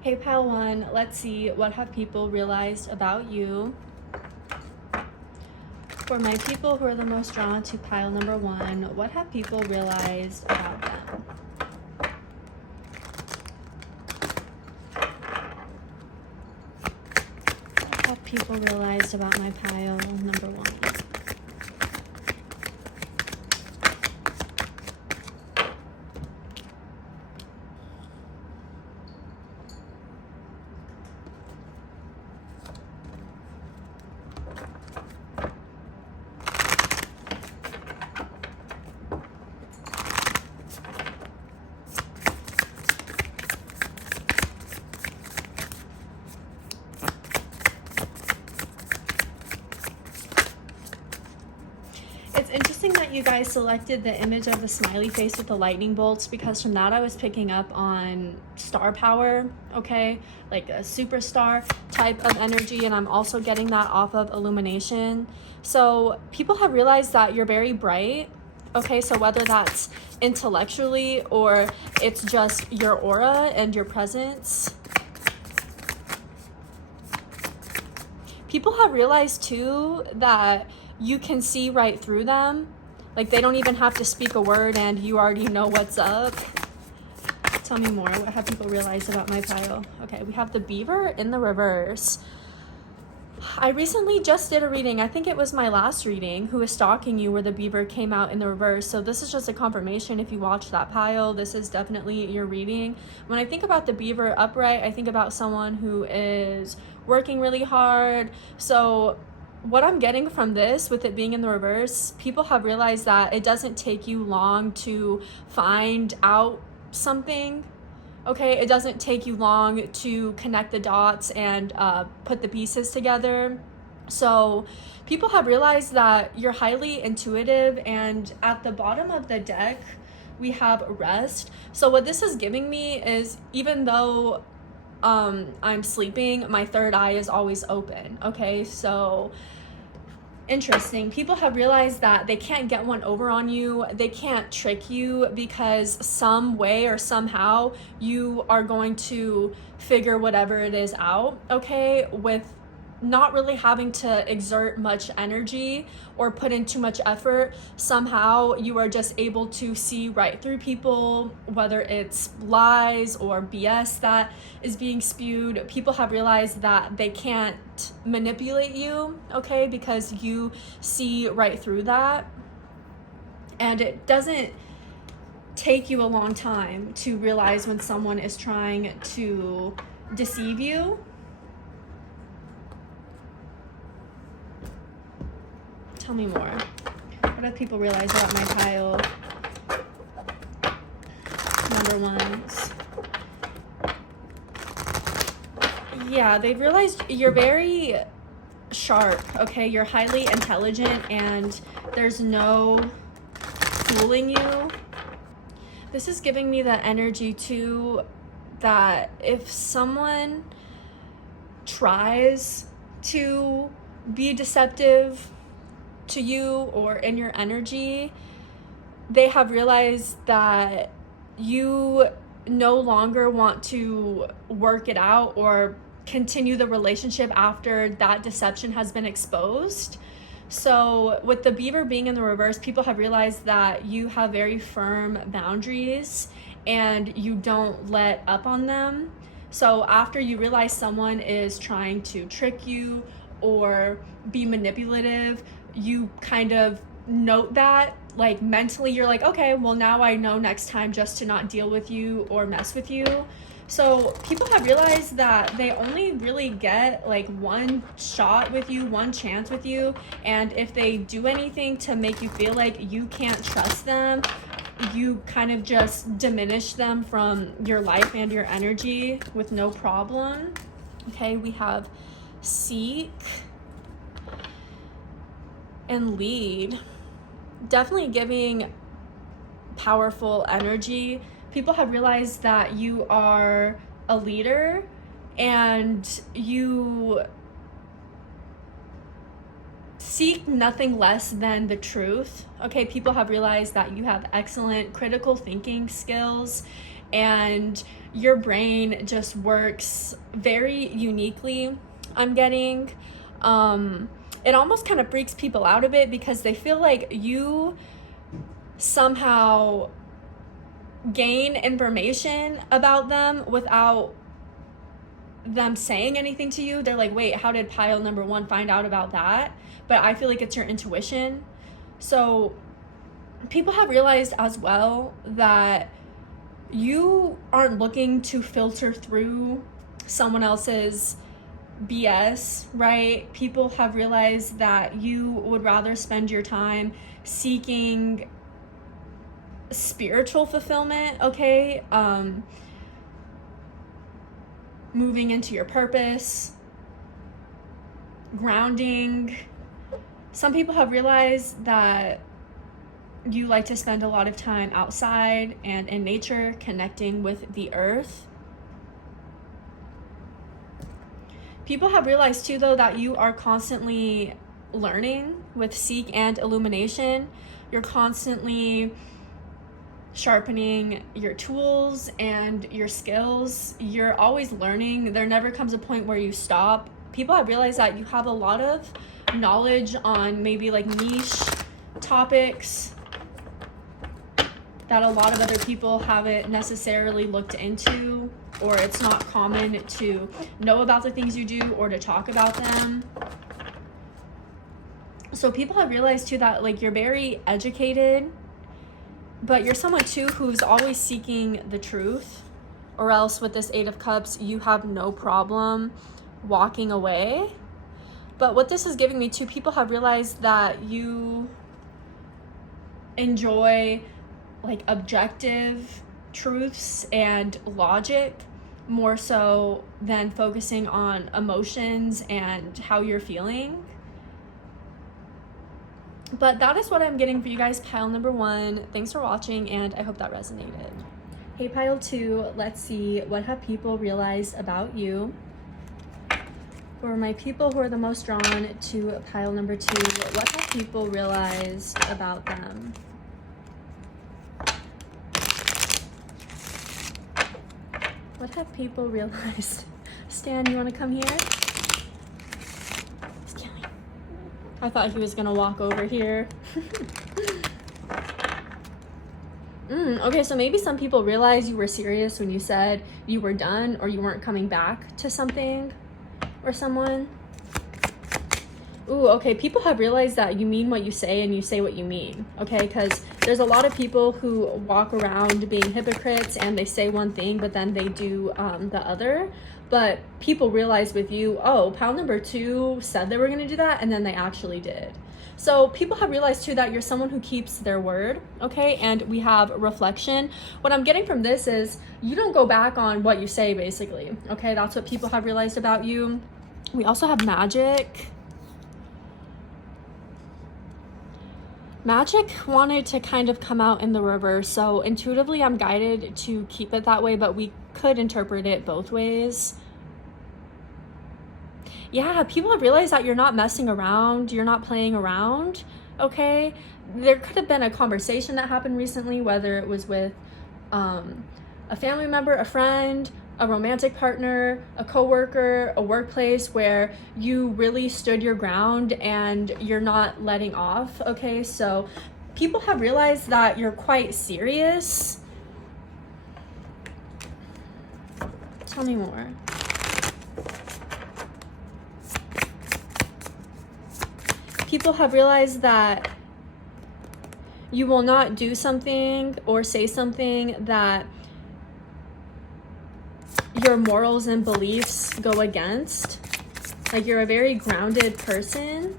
Hey, pile one, let's see, what have people realized about you? For my people who are the most drawn to pile number one, what have people realized about them? What have people realized about my pile number one? It's interesting that you guys selected the image of the smiley face with the lightning bolts, because from that I was picking up on star power, okay? Like a superstar type of energy, and I'm also getting that off of illumination. So people have realized that you're very bright, okay? So whether that's intellectually or it's just your aura and your presence. People have realized too that you can see right through them. Like they don't even have to speak a word and you already know what's up. Tell me more. What have people realized about my pile? Okay, we have the beaver in the reverse. I recently just did a reading. I think it was my last reading, Who is Stalking You, where the beaver came out in the reverse. So this is just a confirmation. If you watch that pile, this is definitely your reading. When I think about the beaver upright, I think about someone who is working really hard. So what I'm getting from this, with it being in the reverse, people have realized that it doesn't take you long to find out something. Okay, it doesn't take you long to connect the dots and put the pieces together. So people have realized that you're highly intuitive, and at the bottom of the deck, we have rest. So what this is giving me is, even though I'm sleeping, my third eye is always open. Okay, so interesting. People have realized that they can't get one over on you. They can't trick you, because some way or somehow you are going to figure whatever it is out, okay, with not really having to exert much energy or put in too much effort. Somehow you are just able to see right through people, whether it's lies or BS that is being spewed. People have realized that they can't manipulate you, okay, because you see right through that. And it doesn't take you a long time to realize when someone is trying to deceive you. Tell me more. What have people realized about my pile number ones? Yeah, they've realized you're very sharp, okay? You're highly intelligent and there's no fooling you. This is giving me the energy too that if someone tries to be deceptive to you or in your energy, they have realized that you no longer want to work it out or continue the relationship after that deception has been exposed. So with the beaver being in the reverse, people have realized that you have very firm boundaries and you don't let up on them. So after you realize someone is trying to trick you or be manipulative, you kind of note that, like mentally you're like, okay, well now I know next time just to not deal with you or mess with you. So people have realized that they only really get like one shot with you, one chance with you, and if they do anything to make you feel like you can't trust them, you kind of just diminish them from your life and your energy with no problem. Okay, we have seek and lead. Definitely giving powerful energy. People have realized that you are a leader and you seek nothing less than the truth. Okay, people have realized that you have excellent critical thinking skills and your brain just works very uniquely, I'm getting. It almost kind of freaks people out a bit because they feel like you somehow gain information about them without them saying anything to you. They're like, wait, how did pile number 1 find out about that? But I feel like it's your intuition. So people have realized as well that you aren't looking to filter through someone else's BS, right? People have realized that you would rather spend your time seeking spiritual fulfillment, okay? Moving into your purpose, grounding. Some people have realized that you like to spend a lot of time outside and in nature, connecting with the earth. People have realized too, though, that you are constantly learning with Seek and Illumination. You're constantly sharpening your tools and your skills. You're always learning. There never comes a point where you stop. People have realized that you have a lot of knowledge on maybe like niche topics that a lot of other people haven't necessarily looked into, or it's not common to know about the things you do or to talk about them. So people have realized too that like you're very educated, but you're someone too who's always seeking the truth, or else with this 8 of Cups, you have no problem walking away. But what this is giving me too, people have realized that you enjoy like objective truths and logic more so than focusing on emotions and how you're feeling. But that is what I'm getting for you guys, pile number 1. Thanks for watching, and I hope that resonated. Hey, pile 2, let's see, what have people realized about you? For my people who are the most drawn to pile number 2, what have people realized about them? What have people realized? Stan, you want to come here? I thought he was gonna walk over here. Okay, so maybe some people realized you were serious when you said you were done or you weren't coming back to something or someone. Ooh, okay, people have realized that you mean what you say and you say what you mean, okay? Because there's a lot of people who walk around being hypocrites and they say one thing, but then they do the other. But people realize with you, oh, pile number 2 said they were going to do that, and then they actually did. So people have realized too that you're someone who keeps their word, okay? And we have reflection. What I'm getting from this is you don't go back on what you say, basically, okay? That's what people have realized about you. We also have magic. Magic wanted to kind of come out in the reverse, so intuitively I'm guided to keep it that way, but we could interpret it both ways. Yeah, people have realized that you're not messing around, you're not playing around, okay? There could have been a conversation that happened recently, whether it was with a family member, a friend, a romantic partner, a coworker, a workplace, where you really stood your ground and you're not letting off, okay? So people have realized that you're quite serious. Tell me more. People have realized that you will not do something or say something that your morals and beliefs go against. Like, you're a very grounded person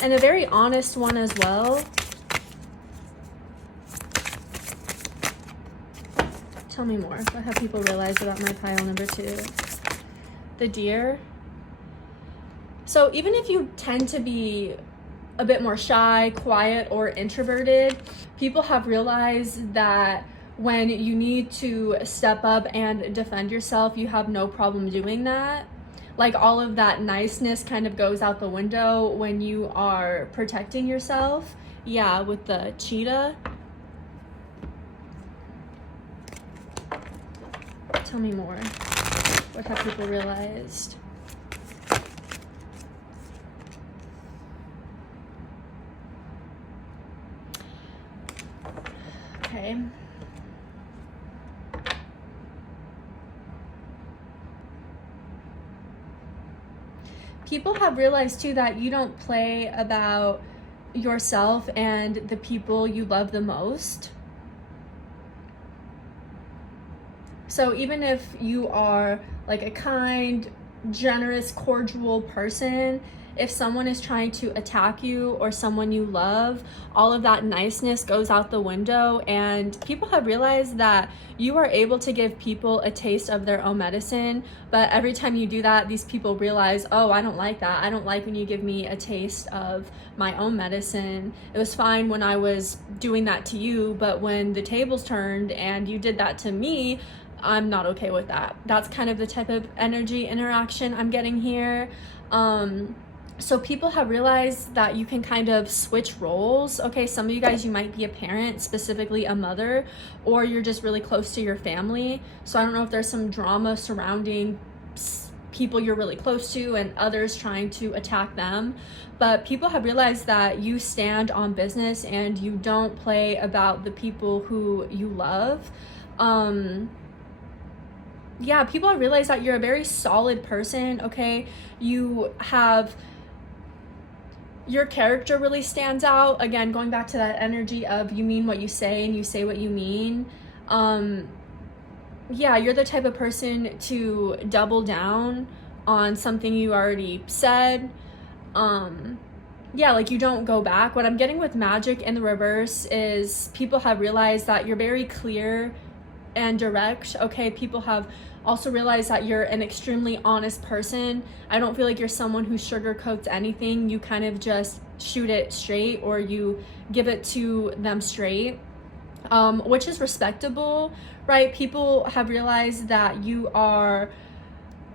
and a very honest one as well. Tell me more. What have people realized about my pile number 2? The Deer. So even if you tend to be a bit more shy, quiet, or introverted, people have realized that when you need to step up and defend yourself, you have no problem doing that. Like, all of that niceness kind of goes out the window when you are protecting yourself Yeah, with the cheetah. Tell me more. What have people realized? Okay. People have realized too that you don't play about yourself and the people you love the most. So even if you are like a kind, generous, cordial person, if someone is trying to attack you or someone you love, all of that niceness goes out the window. And people have realized that you are able to give people a taste of their own medicine. But every time you do that, these people realize, oh, I don't like that. I don't like when you give me a taste of my own medicine. It was fine when I was doing that to you, but when the tables turned and you did that to me, I'm not okay with that. That's kind of the type of energy interaction I'm getting here. So people have realized that you can kind of switch roles. Okay, some of you guys, you might be a parent, specifically a mother, or you're just really close to your family. So I don't know if there's some drama surrounding people you're really close to and others trying to attack them. But people have realized that you stand on business and you don't play about the people who you love. Yeah, people have realized that you're a very solid person, okay? Your character really stands out. Again, going back to that energy of you mean what you say and you say what you mean. Yeah, you're the type of person to double down on something you already said. Yeah, like you don't go back. What I'm getting with magic in the reverse is people have realized that you're very clear and direct. Okay, people have also realized that you're an extremely honest person. I don't feel like you're someone who sugarcoats anything. You kind of just shoot it straight, or you give it to them straight, which is respectable, right? People have realized that you are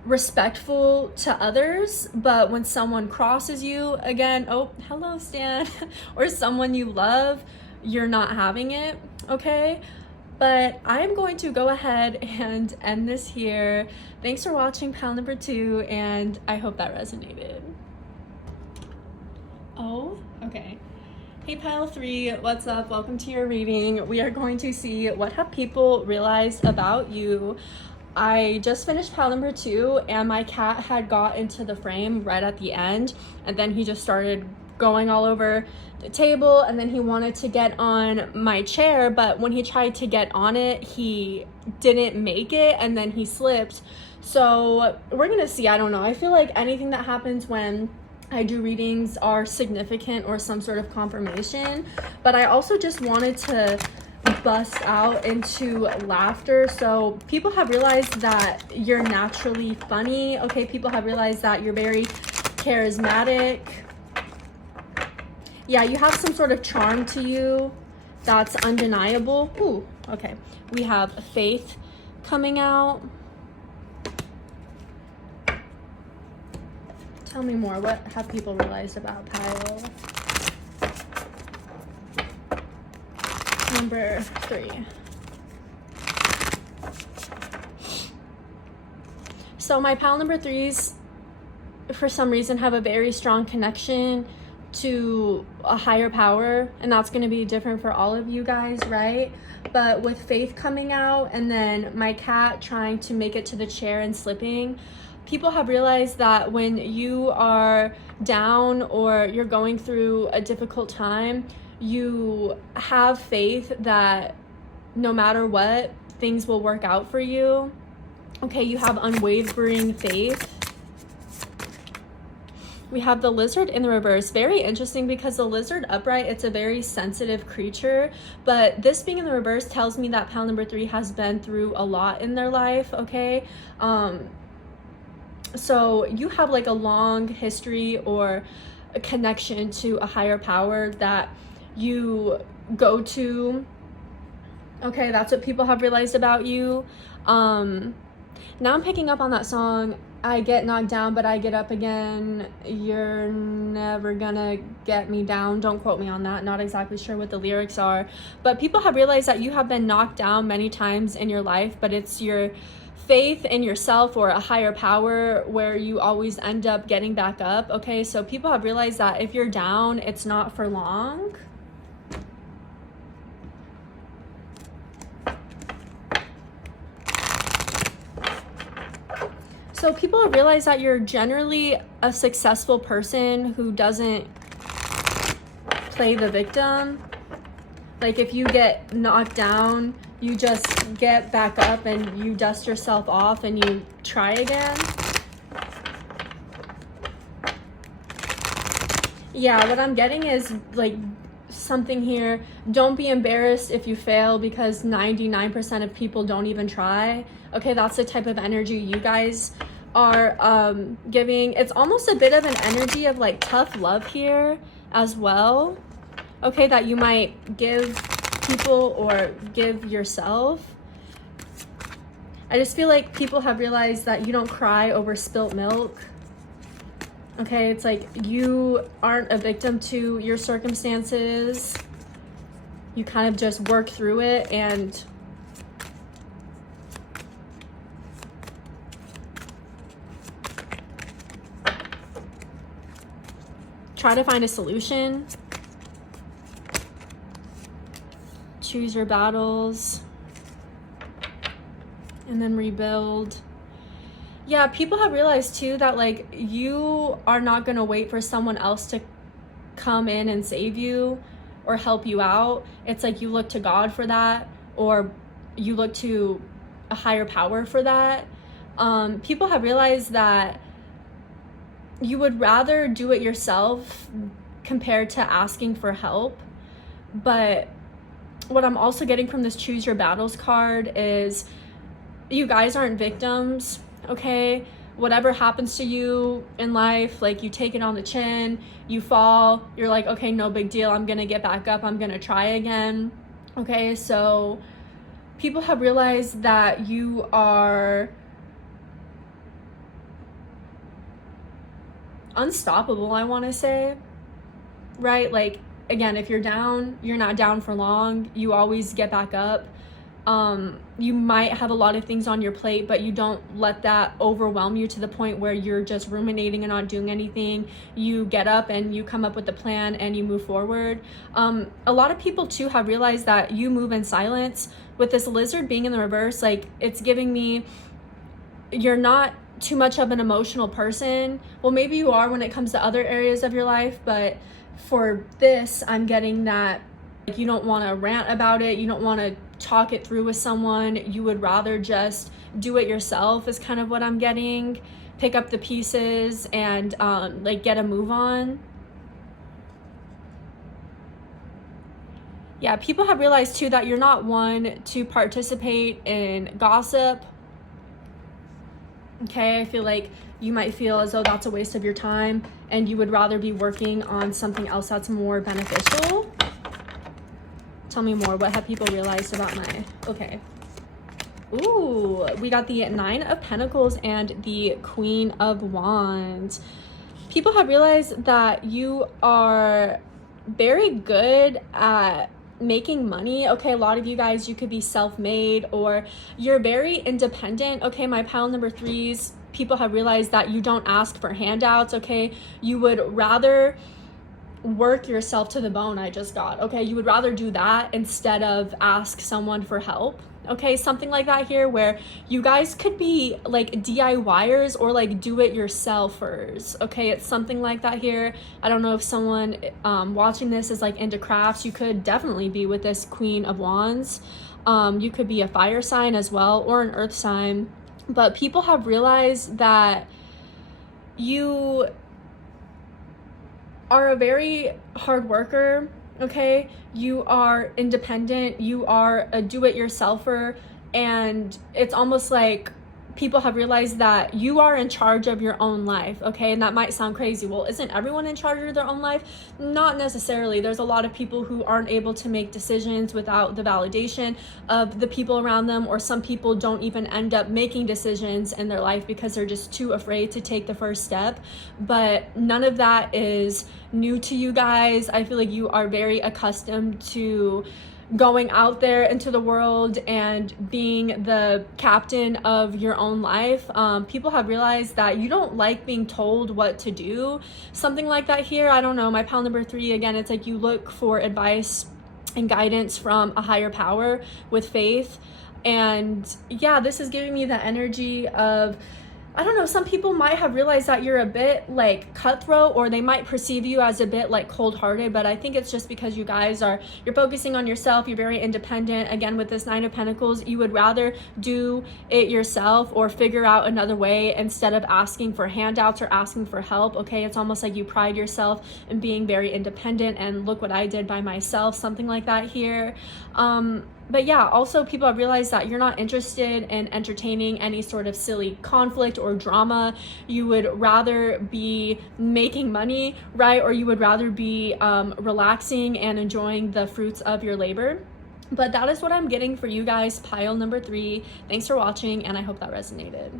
respectful to others, but when someone crosses you, again, oh, hello, Stan, or someone you love, you're not having it, okay? But I am going to go ahead and end this here. Thanks for watching pile number 2, and I hope that resonated. Oh, okay. Hey pile 3, what's up? Welcome to your reading. We are going to see what have people realized about you. I just finished pile number 2, and my cat had got into the frame right at the end, and then he just started going all over the table, and then he wanted to get on my chair, but when he tried to get on it, he didn't make it, and then he slipped. So we're gonna see. I don't know. I feel like anything that happens when I do readings are significant or some sort of confirmation, but I also just wanted to bust out into laughter. So people have realized that you're naturally funny. Okay, people have realized that you're very charismatic. Yeah, you have some sort of charm to you that's undeniable. Ooh, okay. We have faith coming out. Tell me more. What have people realized about pile number 3? So my pile number 3s, for some reason, have a very strong connection to a higher power, and that's going to be different for all of you guys, right? But with faith coming out and then my cat trying to make it to the chair and slipping, people have realized that when you are down or you're going through a difficult time, you have faith that no matter what, things will work out for you. Okay, you have unwavering faith. We have the lizard in the reverse. Very interesting, because the lizard upright, it's a very sensitive creature, but this being in the reverse tells me that pile number 3 has been through a lot in their life, okay? So you have like a long history or a connection to a higher power that you go to. Okay, that's what people have realized about you. Now I'm picking up on that song, I get knocked down, but I get up again. You're never gonna get me down. Don't quote me on that. Not exactly sure what the lyrics are. But people have realized that you have been knocked down many times in your life, but it's your faith in yourself or a higher power where you always end up getting back up. Okay, so people have realized that if you're down, it's not for long. So people have realized that you're generally a successful person who doesn't play the victim. Like if you get knocked down, you just get back up and you dust yourself off and you try again. Yeah, what I'm getting is like something here. Don't be embarrassed if you fail, because 99% of people don't even try. Okay, that's the type of energy you guys are giving. It's almost a bit of an energy of like tough love here as well. Okay, that you might give people or give yourself. I just feel like people have realized that you don't cry over spilt milk. Okay, it's like you aren't a victim to your circumstances. You kind of just work through it and try to find a solution. Choose your battles and then rebuild. Yeah, people have realized too that like you are not going to wait for someone else to come in and save you or help you out. It's like you look to God for that, or you look to a higher power for that. People have realized that you would rather do it yourself compared to asking for help. But what I'm also getting from this choose your battles card is you guys aren't victims. Okay, whatever happens to you in life, like you take it on the chin, you fall, you're like, okay, no big deal, I'm gonna get back up, I'm gonna try again. Okay, so people have realized that you are unstoppable, I want to say, right? Like, again, if you're down, you're not down for long. You always get back up. You might have a lot of things on your plate, but you don't let that overwhelm you to the point where you're just ruminating and not doing anything. You get up and you come up with a plan and you move forward. A lot of people too have realized that you move in silence. With this lizard being in the reverse, like it's giving me, you're not too much of an emotional person. Well, maybe you are when it comes to other areas of your life, but for this, I'm getting that like you don't want to rant about it. You don't want to talk it through with someone. You would rather just do it yourself is kind of what I'm getting. Pick up the pieces and like get a move on. Yeah, people have realized too that you're not one to participate in gossip. Okay, I feel like you might feel as though that's a waste of your time and you would rather be working on something else that's more beneficial. Tell me more. What have people realized about my... Okay. Ooh, we got the 9 of Pentacles and the Queen of Wands. People have realized that you are very good at making money. Okay, a lot of you guys, you could be self-made or you're very independent. Okay, my pile number 3s, people have realized that you don't ask for handouts. Okay, you would rather work yourself to the bone. I just got, okay, you would rather do that instead of ask someone for help. Okay, something like that here where you guys could be like DIYers or like do-it-yourselfers. Okay, it's something like that here. I don't know if someone watching this is like into crafts. You could definitely be with this Queen of Wands. You could be a fire sign as well or an earth sign. But people have realized that you are a very hard worker. Okay, you are independent, you are a do-it-yourselfer, and it's almost like people have realized that you are in charge of your own life, okay? And that might sound crazy. Well, isn't everyone in charge of their own life? Not necessarily. There's a lot of people who aren't able to make decisions without the validation of the people around them, or some people don't even end up making decisions in their life because they're just too afraid to take the first step. But none of that is new to you guys. I feel like you are very accustomed to going out there into the world and being the captain of your own life. People have realized that you don't like being told what to do, something like that here. I don't know, my pile number 3, again, it's like you look for advice and guidance from a higher power with faith. And yeah, this is giving me the energy of, I don't know, some people might have realized that you're a bit like cutthroat, or they might perceive you as a bit like cold-hearted, but I think it's just because you guys you're focusing on yourself. You're very independent. Again, with this 9 of Pentacles, you would rather do it yourself or figure out another way instead of asking for handouts or asking for help, okay? It's almost like you pride yourself in being very independent and look what I did by myself, something like that here. But yeah, also people have realized that you're not interested in entertaining any sort of silly conflict or drama. You would rather be making money, right? Or you would rather be relaxing and enjoying the fruits of your labor. But that is what I'm getting for you guys, pile number 3. Thanks for watching, and I hope that resonated.